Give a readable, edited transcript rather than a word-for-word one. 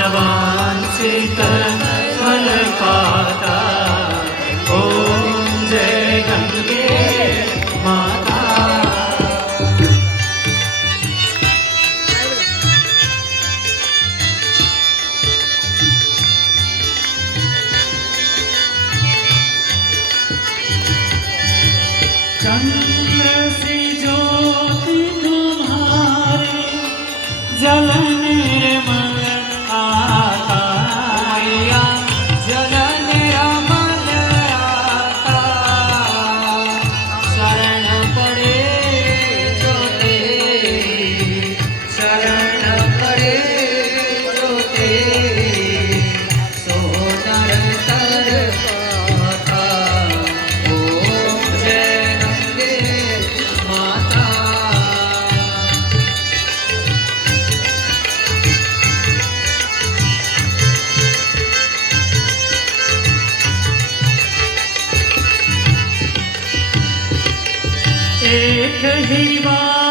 मनवांछित फल पाता। ओम जय गंगे माता। चंद्र सी ज्योति तुम्हारी जल निर्मल आता। जल निर्मल आता। शरण पड़े जो तेरी, शरण पड़े जो तेरी, सो नर तर पाता। ओम जय गंगे माता। एक ही बात